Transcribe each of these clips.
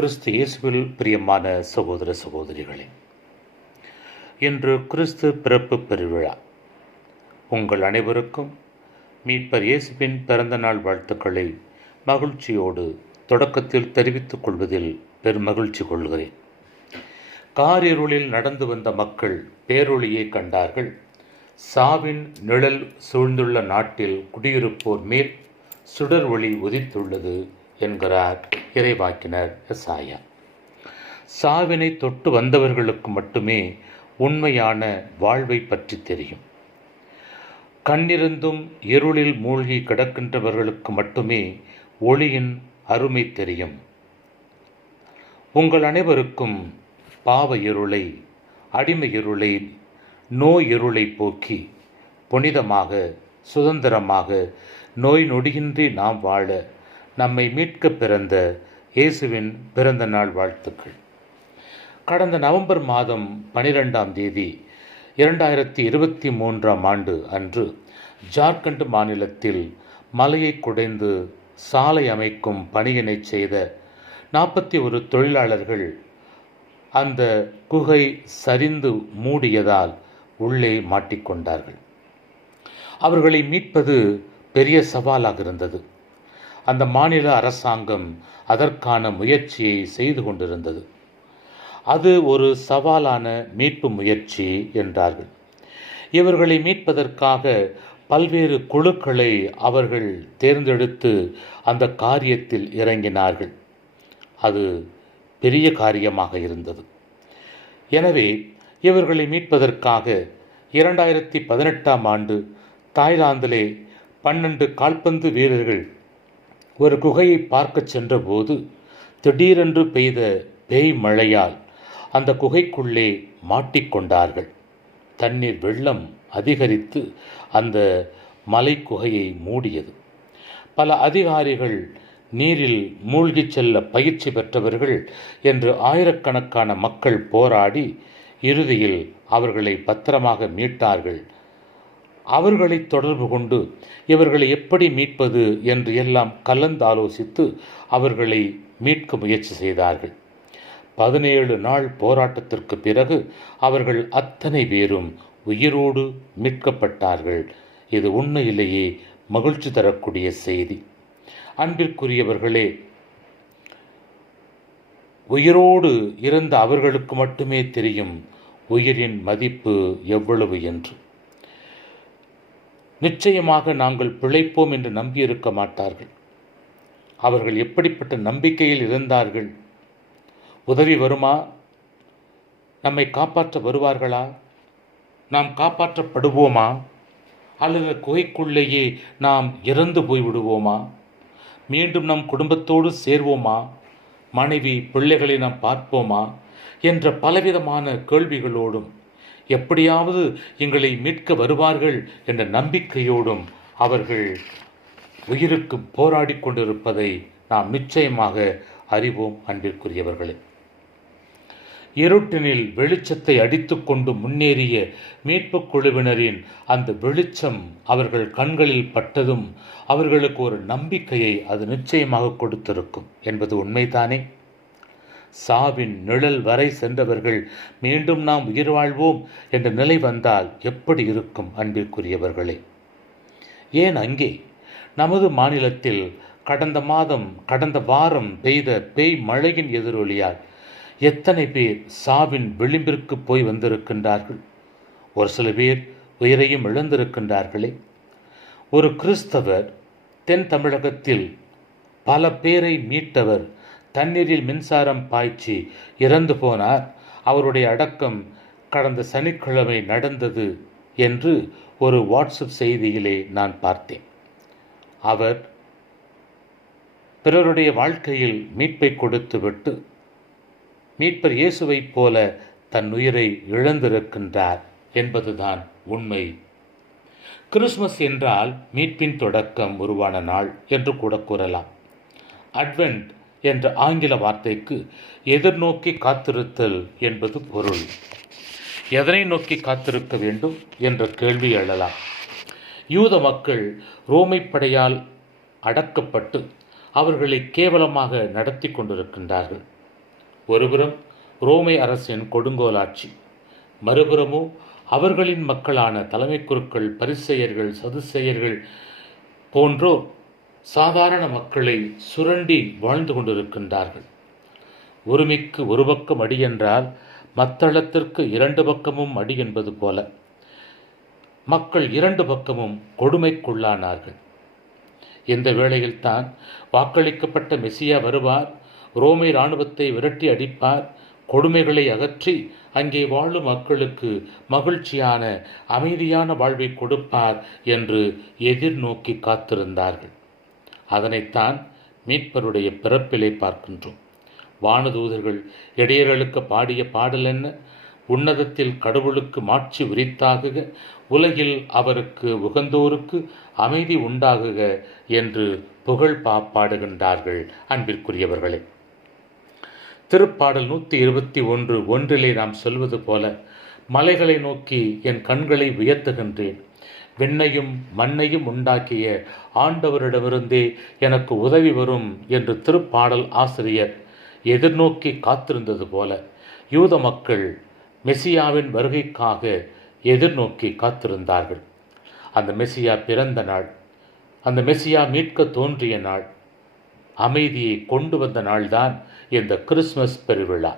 கிறிஸ்து இயேசுவில் பிரியமான சகோதர சகோதரிகளே இன்று கிறிஸ்து பிறப்பு பெருவிழா. உங்கள் அனைவருக்கும் மீட்பர் இயேசுவின் பிறந்த நாள் வாழ்த்துக்களை மகிழ்ச்சியோடு தொடக்கத்தில் தெரிவித்துக் கொள்வதில் பெருமகிழ்ச்சி கொள்கிறேன். காரிருளில் நடந்து வந்த மக்கள் பேரொளியை கண்டார்கள். சாவின் நிழல் சூழ்ந்துள்ள நாட்டில் குடியிருப்போர் மேல் சுடர் ஒளி உதித்துள்ளது. என்கிறார் இறைவாக்கினர் எசாயா. சாவினை தொட்டு வந்தவர்களுக்கு மட்டுமே உண்மையான வாழ்வை பற்றி தெரியும். கண்ணிருந்தும் இருளில் மூழ்கி கிடக்கின்றவர்களுக்கு மட்டுமே ஒளியின் அருமை தெரியும். உங்கள் அனைவருக்கும் பாவ இருளை அடிமை இருளை நோய் இருளை போக்கி புனிதமாக சுதந்திரமாக நோய் நொடியின்றி நாம் வாழ நம்மை மீட்க பிறந்த இயேசுவின் பிறந்த நாள் வாழ்த்துக்கள். கடந்த நவம்பர் மாதம் பனிரெண்டாம் தேதி இரண்டாயிரத்தி இருபத்தி மூன்றாம் ஆண்டு அன்று ஜார்க்கண்ட் மாநிலத்தில் மலையை குடைந்து சாலை அமைக்கும் பணியினை செய்த நாற்பத்தி ஒரு தொழிலாளர்கள் அந்த குகை சரிந்து மூடியதால் உள்ளே மாட்டிக்கொண்டார்கள். அவர்களை மீட்பது பெரிய சவாலாக இருந்தது. அந்த மாநில அரசாங்கம் அதற்கான முயற்சியை செய்து கொண்டிருந்தது. அது ஒரு சவாலான மீட்பு முயற்சி என்றார்கள். இவர்களை மீட்பதற்காக பல்வேறு குழுக்களை அவர்கள் தேர்ந்தெடுத்து அந்த காரியத்தில் இறங்கினார்கள். அது பெரிய காரியமாக இருந்தது. எனவே இவர்களை மீட்பதற்காக இரண்டாயிரத்தி பதினெட்டாம் ஆண்டு தாய்லாந்திலே பன்னெண்டு கால்பந்து வீரர்கள் ஒரு குகையை பார்க்கச் சென்றபோது திடீரென்று பெய்த பேய் மழையால் அந்த குகைக்குள்ளே மாட்டிக்கொண்டார்கள் தண்ணீர் வெள்ளம் அதிகரித்து அந்த மலை குகையை மூடியது. பல அதிகாரிகள் நீரில் மூழ்கிச் செல்ல பயிற்சி பெற்றவர்கள் என்று ஆயிரக்கணக்கான மக்கள் போராடி இறுதியில் அவர்களை பத்திரமாக மீட்டார்கள். அவர்களை தொடர்பு கொண்டு இவர்களை எப்படி மீட்பது என்று எல்லாம் கலந்தாலோசித்து அவர்களை மீட்க முயற்சி செய்தார்கள். பதினேழு நாள் போராட்டத்திற்கு பிறகு அவர்கள் அத்தனை பேரும் உயிரோடு மீட்கப்பட்டார்கள். இது உண்மையிலேயே மகிழ்ச்சி தரக்கூடிய செய்தி. அன்பிற்குரியவர்களே உயிரோடு இருந்த அவர்களுக்கு மட்டுமே தெரியும் உயிரின் மதிப்பு எவ்வளவு என்று. நிச்சயமாக நாங்கள் பிழைப்போம் என்று நம்பியிருக்க மாட்டார்கள். அவர்கள் எப்படிப்பட்ட நம்பிக்கையில் இருந்தார்கள்? உதவி வருமா? நம்மை காப்பாற்ற வருவார்களா? நாம் காப்பாற்றப்படுவோமா? அல்லது குகைக்குள்ளேயே நாம் இறந்து போய்விடுவோமா? மீண்டும் நம் குடும்பத்தோடு சேர்வோமா? மனைவி பிள்ளைகளை நாம் பார்ப்போமா? என்ற பலவிதமான கேள்விகளோடும் எப்படியாவது எங்களை மீட்க வருவார்கள் என்ற நம்பிக்கையோடும் அவர்கள் உயிருக்கு போராடி கொண்டிருப்பதை நாம் நிச்சயமாக அறிவோம் அன்பிற்குரியவர்களே. இருட்டினில் வெளிச்சத்தை அடித்துக்கொண்டு முன்னேறிய மீட்புக் குழுவினரின் அந்த வெளிச்சம் அவர்கள் கண்களில் பட்டதும் அவர்களுக்கு ஒரு நம்பிக்கையை அது நிச்சயமாக கொடுத்திருக்கும் என்பது உண்மைதானே? சாவின் நிழல் வரை சென்றவர்கள் மீண்டும் நாம் உயிர் வாழ்வோம் என்ற நிலை வந்தால் எப்படி இருக்கும் அன்பிற்குரியவர்களே? ஏன் அங்கே? நமது மாநிலத்தில் கடந்த மாதம் கடந்த வாரம் பெய்த பேய் மழையின் எதிரொலியால் எத்தனை பேர் சாவின் விளிம்பிற்கு போய் வந்திருக்கின்றார்கள்? ஒரு சில பேர் உயிரையும் இழந்திருக்கின்றார்களே. ஒரு கிறிஸ்தவர் தென் தமிழகத்தில் பல பேரை மீட்டவர் தண்ணீரில் மின்சாரம் பாய்ச்சி இறந்து போனார். அவருடைய அடக்கம் கடந்த சனிக்கிழமை நடந்தது என்று ஒரு வாட்ஸ்அப் செய்தியிலே நான் பார்த்தேன். அவர் பிறருடைய வாழ்க்கையில் மீட்பை கொடுத்துவிட்டு மீட்பர் இயேசுவைப் போல தன் உயிரை இழந்திருக்கின்றார் என்பதுதான் உண்மை. கிறிஸ்மஸ் என்றால் மீட்பின் தொடக்கம் உருவான நாள் என்று கூட கூறலாம். அட்வென்ட் என்ற ஆங்கில வார்த்தைக்கு எதிர்நோக்கி காத்திருத்தல் என்பது பொருள். எதனை நோக்கி காத்திருக்க வேண்டும் என்ற கேள்வி எழலாம். யூத மக்கள் ரோமை படையால் அடக்கப்பட்டு அவர்களை கேவலமாக நடத்தி கொண்டிருக்கின்றார்கள். ஒருபுறம் ரோமை அரசின் கொடுங்கோலாட்சி மறுபுறமோ அவர்களின் மக்களான தலைமை குருக்கள் பரிசெயர்கள் சதுசெயர்கள் போன்றோர் சாதாரண மக்களை சுரண்டி வாழ்ந்து கொண்டிருக்கின்றார்கள். ஒருமிக்கு ஒரு பக்கம் அடி என்றால் மத்தளத்திற்கு இரண்டு பக்கமும் அடி என்பது போல மக்கள் இரண்டு பக்கமும் கொடுமைக்குள்ளானார்கள். இந்த வேளையில்தான் வாக்களிக்கப்பட்ட மெசியா வருவார் ரோமை இராணுவத்தை விரட்டி அடிப்பார் கொடுமைகளை அகற்றி அங்கே வாழும் மக்களுக்கு மகிழ்ச்சியான அமைதியான வாழ்வை கொடுப்பார் என்று எதிர்நோக்கி காத்திருந்தார்கள். அதனைத்தான் மீட்பருடைய பிறப்பிலை பார்க்கின்றோம். வானதூதர்கள் இடையர்களுக்கு பாடிய பாடல் என்ன? உன்னதத்தில் கடவுளுக்கு மாட்சி விரித்தாகுக உலகில் அவருக்கு உகந்தோருக்கு அமைதி உண்டாகுக என்று புகழ் பா பாடுகின்றார்கள் அன்பிற்குரியவர்களே. திருப்பாடல் நூற்றி இருபத்தி ஒன்று ஒன்றிலே நாம் சொல்வது போல மலைகளை நோக்கி என் கண்களை உயர்த்துகின்றேன். விண்ணையும் மண்ணையும் உண்டாக்கிய ஆண்டவரிடமிருந்தே எனக்கு உதவி வரும் என்று திருப்பாடல் ஆசிரியர் எதிர்நோக்கி காத்திருந்தது போல யூத மக்கள் மெசியாவின் வருகைக்காக எதிர்நோக்கி காத்திருந்தார்கள். அந்த மெசியா பிறந்த நாள் அந்த மெசியா மீட்க தோன்றிய நாள் அமைதியை கொண்டு வந்த நாள்தான் இந்த கிறிஸ்மஸ் பெருவிழா.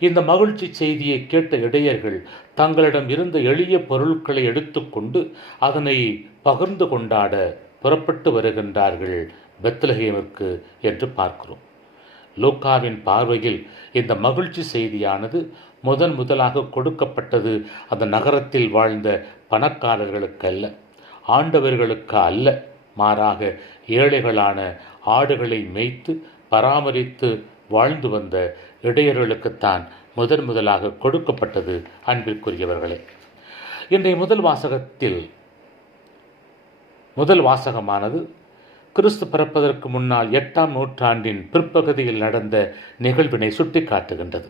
இந்த மகிழ்ச்சி செய்தியை கேட்ட இடையர்கள் தங்களிடம் இருந்த எளிய பொருட்களை எடுத்துக்கொண்டு அதனை பகிர்ந்து கொண்டாட புறப்பட்டு வருகின்றார்கள் பெத்லஹேமிற்கு என்று பார்க்கிறோம். லூக்காவின் பார்வையில் இந்த மகிழ்ச்சி செய்தியானது முதன் முதலாக கொடுக்கப்பட்டது அந்த நகரத்தில் வாழ்ந்த பணக்காரர்களுக்கு அல்ல ஆண்டவர்களுக்கு அல்ல மாறாக ஏழைகளான ஆடுகளை மேய்த்து பராமரித்து வாழ்ந்து வந்த இடையர்களுக்குத்தான் முதன் முதலாக கொடுக்கப்பட்டது அன்பிற்குரியவர்களே. இன்றைய முதல் வாசகத்தில் முதல் வாசகமானது கிறிஸ்து பிறப்பதற்கு முன்னால் எட்டாம் நூற்றாண்டின் பிற்பகுதியில் நடந்த நிகழ்வினை சுட்டிக்காட்டுகின்றது.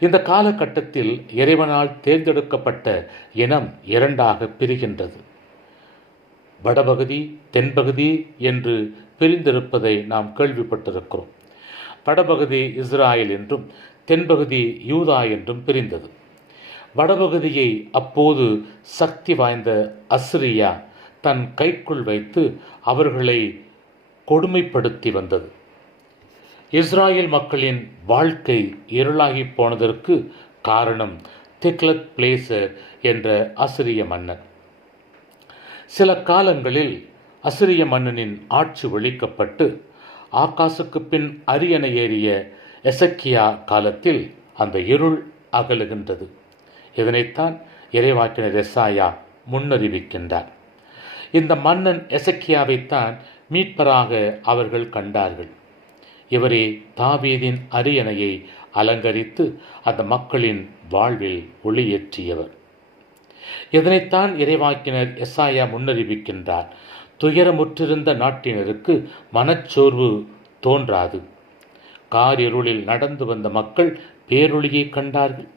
இந்த காலகட்டத்தில் இறைவனால் தேர்ந்தெடுக்கப்பட்ட இனம் இரண்டாக பிரிகின்றது. வடபகுதி தென்பகுதி என்று பிரிந்திருப்பதை நாம் கேள்விப்பட்டிருக்கிறோம். வடபகுதி இஸ்ராயல் என்றும் தென்பகுதி யூதா என்றும் பிரிந்தது. வடபகுதியை அப்போது சக்தி வாய்ந்த அஸ்ரியா தன் கைக்குள் வைத்து அவர்களை கொடுமைப்படுத்தி வந்தது. இஸ்ராயல் மக்களின் வாழ்க்கை இருளாகி போனதற்கு காரணம் திக்லத் பிளேசர் என்ற அசிரிய மன்னன். சில காலங்களில் அசிரிய மன்னனின் ஆட்சி ஒழிக்கப்பட்டு ஆகாசுக்கு பின் அரியணை ஏறிய எசக்கியா காலத்தில் அந்த இருள் அகலுகின்றது. இதனைத்தான் இறைவாக்கினர் எஸ்ஸாயா முன்னறிவிக்கின்றார். இந்த மன்னன் எசக்கியாவைத்தான் மீட்பராக அவர்கள் கண்டார்கள். இவரே தாவீதின் அரியணையை அலங்கரித்து அந்த மக்களின் வாழ்வில் ஒளியேற்றியவர். இதனைத்தான் இறைவாக்கினர் எஸ்ஆயா முன்னறிவிக்கின்றார். துயரமுற்றிருந்த நாட்டினருக்கு மனச்சோர்வு தோன்றாது. காரிருளில் நடந்து வந்த மக்கள் பேரொளியை கண்டார்கள்.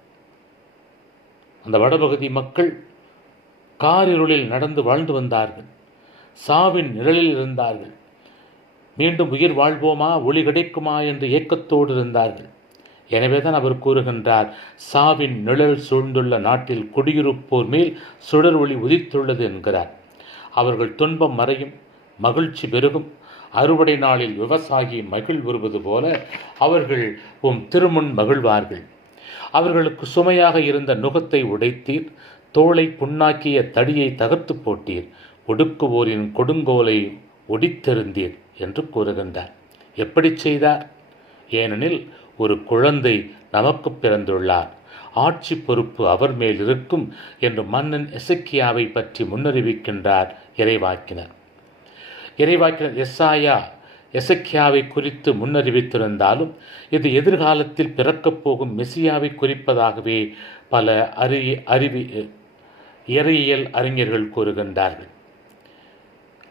அந்த வடபகுதி மக்கள் காரிருளில் நடந்து வாழ்ந்து வந்தார்கள். சாவின் நிழலில் இருந்தார்கள். மீண்டும் உயிர் வாழ்வோமா? ஒளி கிடைக்குமா? என்று ஏக்கத்தோடு இருந்தார்கள். எனவேதான் அவர் கூறுகின்றார் சாவின் நிழல் சூழ்ந்துள்ள நாட்டில் குடியிருப்போர் மேல் சுடர் ஒளி உதித்துள்ளது என்கிறார். அவர்கள் துன்பம் மறையும் மகிழ்ச்சி பெருகும். அறுவடை நாளில் விவசாயி மகிழ்வுறுவது போல அவர்கள் உம் திருமுன் மகிழ்வார்கள். அவர்களுக்கு சுமையாக இருந்த நுகத்தை உடைத்தீர் தோளை புண்ணாக்கிய தடியை தகர்த்து போட்டீர் ஒடுக்குவோரின் கொடுங்கோலை ஒடித்தெறிந்தீர் என்று கூறுகின்றார். எப்படி செய்தார்? ஏனெனில் ஒரு குழந்தை நமக்கு பிறந்துள்ளார். ஆட்சி பொறுப்பு அவர் மேல் இருக்கும் என்று மன்னன் எசக்கியாவை பற்றி முன்னறிவிக்கின்றார் இறைவாக்கினர். இறைவாக்கின எஸ்ஸாயா எசக்கியாவை குறித்து முன்னறிவித்திருந்தாலும் இது எதிர்காலத்தில் பிறக்கப் போகும் மெசியாவை குறிப்பதாகவே பல அறி அறிவி இறையியல் அறிஞர்கள் கூறுகின்றார்கள்.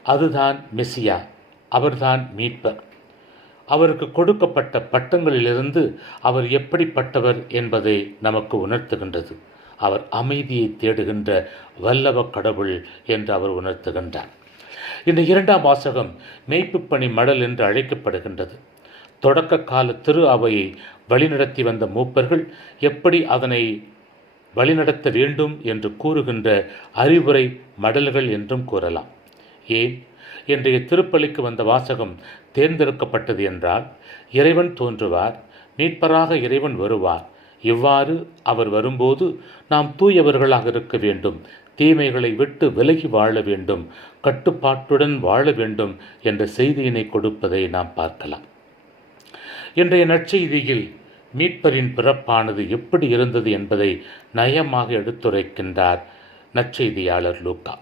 அதுதான் மெசியா அவர்தான் மீட்பர். அவருக்கு கொடுக்கப்பட்ட பட்டங்களிலிருந்து அவர் எப்படிப்பட்டவர் என்பதை நமக்கு உணர்த்துகின்றது. அவர் அமைதியை தேடுகின்ற வல்லவ கடவுள் என்று அவர் உணர்த்துகின்றார். இந்த இரண்டாம் வாசகம் மெய்ப்பு பணி மடல் என்று அழைக்கப்படுகின்றது. தொடக்க கால திரு அவையை வழிநடத்தி வந்த மூப்பர்கள் எப்படி அதனை வழிநடத்த வேண்டும் என்று கூறுகின்ற அறிவுரை மடல்கள் என்றும் கூறலாம். ஏன்? இன்றைய திருப்பலிக்கு வந்த வாசகம் தேர்ந்தெடுக்கப்பட்டது என்றால் இறைவன் தோன்றுவார் மீட்பராக இறைவன் வருவார். இவ்வாறு அவர் வரும்போது நாம் தூயவர்களாக இருக்க வேண்டும். தீமைகளை விட்டு விலகி வாழ வேண்டும் கட்டுப்பாட்டுடன் வாழ வேண்டும் என்ற செய்தியினை கொடுப்பதை நாம் பார்க்கலாம். இன்றைய நற்செய்தியில் மீட்பரின் பிறப்பானது எப்படி இருந்தது என்பதை நயமாக எடுத்துரைக்கின்றார் நற்செய்தியாளர் லூக்கா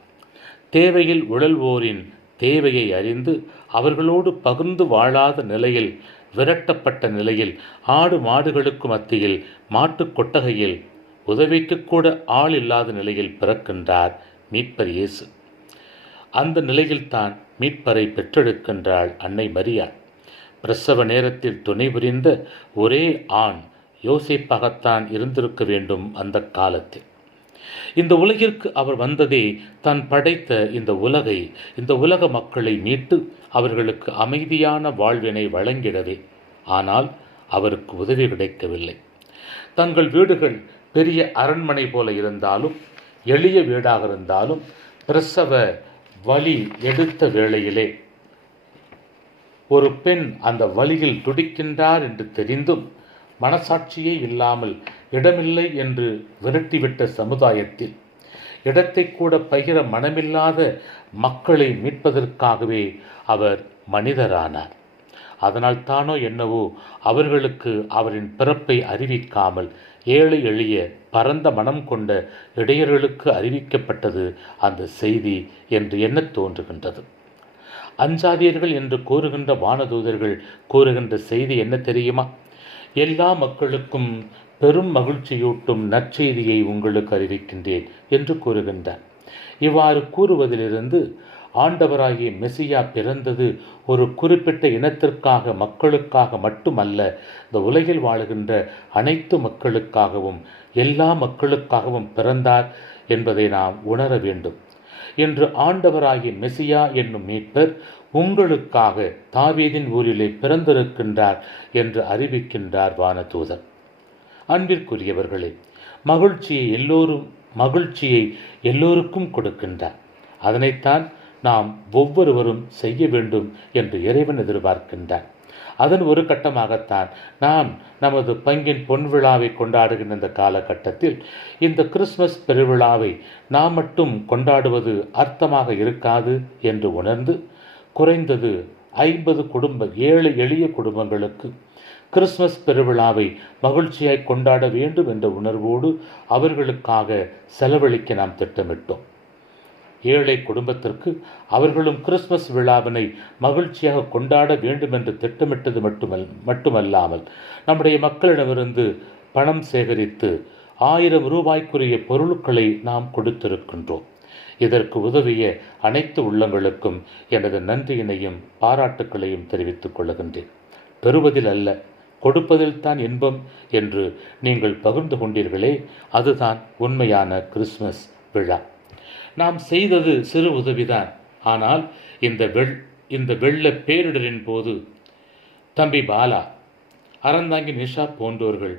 தேவையில் உழல்வோரின் தேவையை அறிந்து அவர்களோடு பகிர்ந்து வாழாத நிலையில் விரட்டப்பட்ட நிலையில் ஆடு மாடுகளுக்கு மத்தியில் மாட்டுக் கொட்டகையில் உதவிக்கு கூட ஆள் இல்லாத நிலையில் பிறக்கின்றார் மீட்பர் இயேசு. அந்த நிலையில்தான் மீட்பரை பெற்றெடுக்கின்றாள் அன்னை மரியா. பிரசவ நேரத்தில் துணை புரிந்த ஒரே ஆண் யோசிப்பாகத்தான் இருந்திருக்க வேண்டும் அந்த காலத்தில். இந்த உலகிற்கு அவர் வந்ததே தான் படைத்த இந்த உலகை இந்த உலக மக்களை மீட்டு அவர்களுக்கு அமைதியான வாழ்வினை வழங்கிடவே. ஆனால் அவருக்கு உதவி கிடைக்கவில்லை. தங்கள் வீடுகள் பெரிய அரண்மனை போல இருந்தாலும் எளிய வீடாக இருந்தாலும் பிரசவ வலி எடுத்த வேளையிலே ஒரு பெண் அந்த வழியில் துடிக்கின்றார் என்று தெரிந்தும் மனசாட்சியே இல்லாமல் இடமில்லை என்று விரட்டிவிட்ட சமுதாயத்தில் இடத்தை கூட பகிர மனமில்லாத மக்களை மீட்பதற்காகவே அவர் மனிதரானார். அதனால் தானோ என்னவோ அவர்களுக்கு அவரின் பிறப்பை அறிவிக்காமல் ஏழை எளிய பரந்த மனம் கொண்ட இடையர்களுக்கு அறிவிக்கப்பட்டது அந்த செய்தி என்று என்ன தோன்றுகின்றது. அஞ்சாதீர்கள் என்று கூறுகின்ற வானதூதர்கள் கூறுகின்ற செய்தி என்ன தெரியுமா? எல்லா மக்களுக்கும் பெரும் மகிழ்ச்சியூட்டும் நற்செய்தியை உங்களுக்கு அறிவிக்கின்றேன் என்று கூறுகின்றார். இவ்வாறு கூறுவதிலிருந்து ஆண்டவராகிய மெசியா பிறந்தது ஒரு குறிப்பிட்ட இனத்திற்காக மக்களுக்காக மட்டுமல்ல இந்த உலகில் வாழுகின்ற அனைத்து மக்களுக்காகவும் எல்லா மக்களுக்காகவும் பிறந்தார் என்பதை நாம் உணர வேண்டும். என்று ஆண்டவராகிய மெசியா என்னும் மீட்பர் உங்களுக்காக தாவீதின் ஊரிலே பிறந்திருக்கின்றார் என்று அறிவிக்கின்றார் வானதூதர். அன்பிற்குரியவர்களே மகிழ்ச்சியை எல்லோரும் மகிழ்ச்சியை எல்லோருக்கும் கொடுக்கின்றார். அதனைத்தான் நாம் ஒவ்வொருவரும் செய்ய வேண்டும் என்று இறைவன் எதிர்பார்க்கின்றார். அதன் ஒரு கட்டமாகத்தான் நாம் நமது பங்கின் பொன் விழாவை கொண்டாடுகின்ற இந்த காலகட்டத்தில் இந்த கிறிஸ்மஸ் பெருவிழாவை நாம் மட்டும் கொண்டாடுவது அர்த்தமாக இருக்காது என்று உணர்ந்து குறைந்தது ஐம்பது குடும்ப ஏழு எளிய குடும்பங்களுக்கு கிறிஸ்மஸ் பெருவிழாவை மகிழ்ச்சியாய் கொண்டாட வேண்டும் என்ற உணர்வோடு அவர்களுக்காக செலவழிக்க நாம் திட்டமிட்டோம். ஏழை குடும்பத்திற்கு அவர்களும் கிறிஸ்மஸ் விழாவினை மகிழ்ச்சியாக கொண்டாட வேண்டும் என்று திட்டமிட்டது மட்டுமல் மட்டுமல்லாமல் நம்முடைய மக்களிடமிருந்து பணம் சேகரித்து ஆயிரம் ரூபாய்க்குரிய பொருட்களை நாம் கொடுத்திருக்கின்றோம். இதற்கு உதவிய அனைத்து உள்ளங்களுக்கும் எனது நன்றியினையும் பாராட்டுக்களையும் தெரிவித்துக் கொள்கின்றேன். பெறுவதில் அல்ல கொடுப்பதில் தான் இன்பம் என்று நீங்கள் பகிர்ந்து கொண்டீர்களே அதுதான் உண்மையான கிறிஸ்மஸ் விழா. நாம் செய்தது சிறு உதவிதான். ஆனால் இந்த வெள் இந்த வெள்ள பேரிடரின் போது தம்பி பாலா அறந்தாங்கி நிஷா போன்றோர்கள்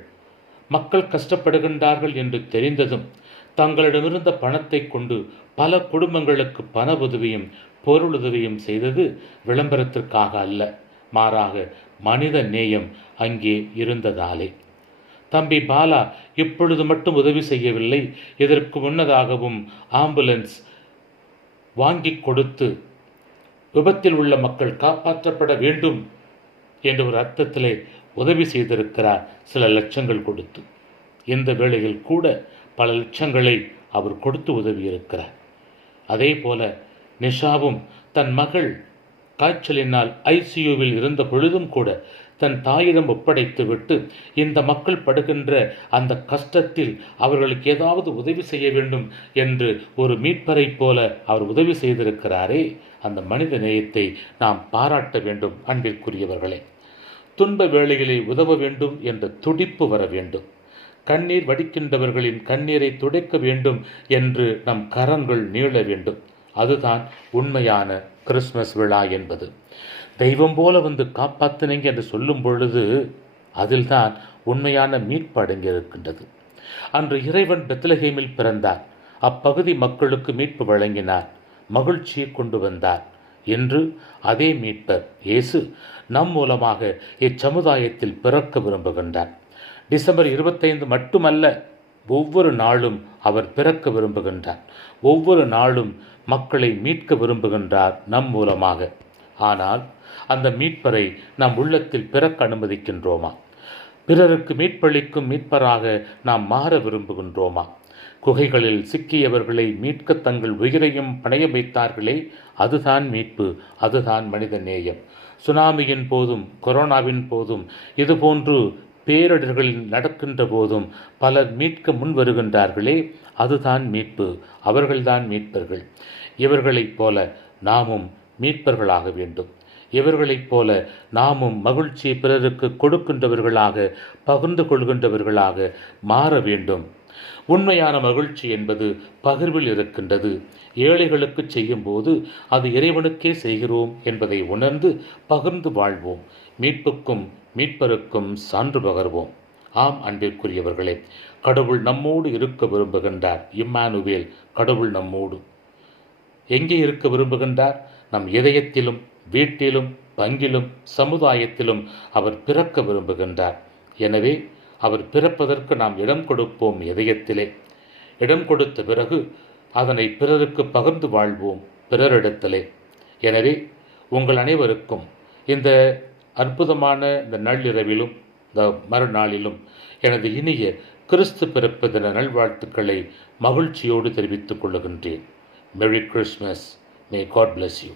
மக்கள் கஷ்டப்படுகின்றார்கள் என்று தெரிந்ததும் தங்களிடமிருந்த பணத்தை கொண்டு பல குடும்பங்களுக்கு பண உதவியும் பொருளுதவியும் செய்தது விளம்பரத்திற்காக அல்ல மாறாக மனித நேயம் அங்கே இருந்ததாலே. தம்பி பாலா இப்பொழுது மட்டும் உதவி செய்யவில்லை இதற்கு முன்னதாகவும் ஆம்புலன்ஸ் வாங்கி கொடுத்து விபத்தில் உள்ள மக்கள் காப்பாற்றப்பட வேண்டும் என்ற ஒரு அர்த்தத்திலே உதவி செய்திருக்கிறார். சில லட்சங்கள் கொடுத்து. இந்த வேளையில் கூட பல லட்சங்களை அவர் கொடுத்து உதவியிருக்கிறார். அதே போல நிஷாவும் தன் மகள் காய்ச்சலினால் ஐசியூவில் இருந்த பொழுதும் கூட தன் தாயிடம் ஒப்படைத்து விட்டு இந்த மக்கள் படுகின்ற அந்த கஷ்டத்தில் அவர்களுக்கு ஏதாவது உதவி செய்ய வேண்டும் என்று ஒரு மீட்பரை போல அவர் உதவி செய்திருக்கிறாரே. அந்த மனித நேயத்தை நாம் பாராட்ட வேண்டும் அன்பிற்குரியவர்களே. துன்ப வேளையிலே உதவ வேண்டும் என்ற துடிப்பு வர வேண்டும். கண்ணீர் வடிக்கின்றவர்களின் கண்ணீரை துடைக்க வேண்டும் என்று நம் கரங்கள் நீள வேண்டும். அதுதான் உண்மையான கிறிஸ்மஸ் விழா என்பது. தெய்வம் போல வந்து காப்பாத்தினீங்க என்று சொல்லும் பொழுது அதில்தான் உண்மையான மீட்பு அடங்கியிருக்கின்றது அன்று இறைவன் பெத்லஹேமில் பிறந்தார். அப்பகுதி மக்களுக்கு மீட்பு வழங்கினார். மகிழ்ச்சியை கொண்டு வந்தார் என்று அதே மீட்பர் இயேசு நம் மூலமாக இச்சமுதாயத்தில் பிறக்க விரும்புகின்றார். டிசம்பர் இருபத்தைந்து மட்டுமல்ல ஒவ்வொரு நாளும் அவர் பிறக்க விரும்புகின்றார். ஒவ்வொரு நாளும் மக்களை மீட்க விரும்புகின்றார் நம் மூலமாக. ஆனால் அந்த மீட்பரை நம் உள்ளத்தில் பிறக்க அனுமதிக்கின்றோமா? பிறருக்கு மீட்பளிக்கும் மீட்பராக நாம் மாற விரும்புகின்றோமா? குகைகளில் சிக்கியவர்களை மீட்க தங்கள் உயிரையும் பணைய வைத்தார்களே அதுதான் மீட்பு அதுதான் மனித நேயம். சுனாமியின் போதும் கொரோனாவின் போதும் இதுபோன்று பேரிடர்கள் நடக்கின்ற போதும் பலர் மீட்க முன் வருகின்றார்களே அதுதான் மீட்பு அவர்கள்தான் மீட்பர்கள். இவர்களைப் போல நாமும் மீட்பர்களாக வேண்டும். இவர்களைப் போல நாமும் மகிழ்ச்சியை பிறருக்கு கொடுக்கின்றவர்களாக பகிர்ந்து கொள்கின்றவர்களாக மாற வேண்டும். உண்மையான மகிழ்ச்சி என்பது பகிர்வில் இருக்கின்றது. ஏழைகளுக்கு செய்யும்போது அது இறைவனுக்கே செய்கிறோம் என்பதை உணர்ந்து பகிர்ந்து வாழ்வோம். மீட்புக்கும் மீட்பருக்கும் சான்று பகர்வோம். ஆம் அன்பிற்குரியவர்களே கடவுள் நம்மோடு இருக்க விரும்புகின்றார். இம்மானுவேல் கடவுள் நம்மோடு. எங்கே இருக்க விரும்புகின்றார்? நம் இதயத்திலும் வீட்டிலும் பங்கிலும் சமுதாயத்திலும் அவர் பிறக்க விரும்புகின்றார். எனவே அவர் பிறப்பதற்கு நாம் இடம் கொடுப்போம் இதயத்திலே. இடம் கொடுத்த பிறகு அதனை பிறருக்கு பகிர்ந்து வாழ்வோம் பிறரிடத்திலே. எனவே உங்கள் அனைவருக்கும் இந்த அற்புதமான இந்த நள்ளிரவிலும் இந்த மறுநாளிலும் எனது இனிய கிறிஸ்து பிறப்பு தின நல்வாழ்த்துக்களை மகிழ்ச்சியோடு தெரிவித்துக் கொள்ளுகின்றேன். Merry Christmas May God bless you.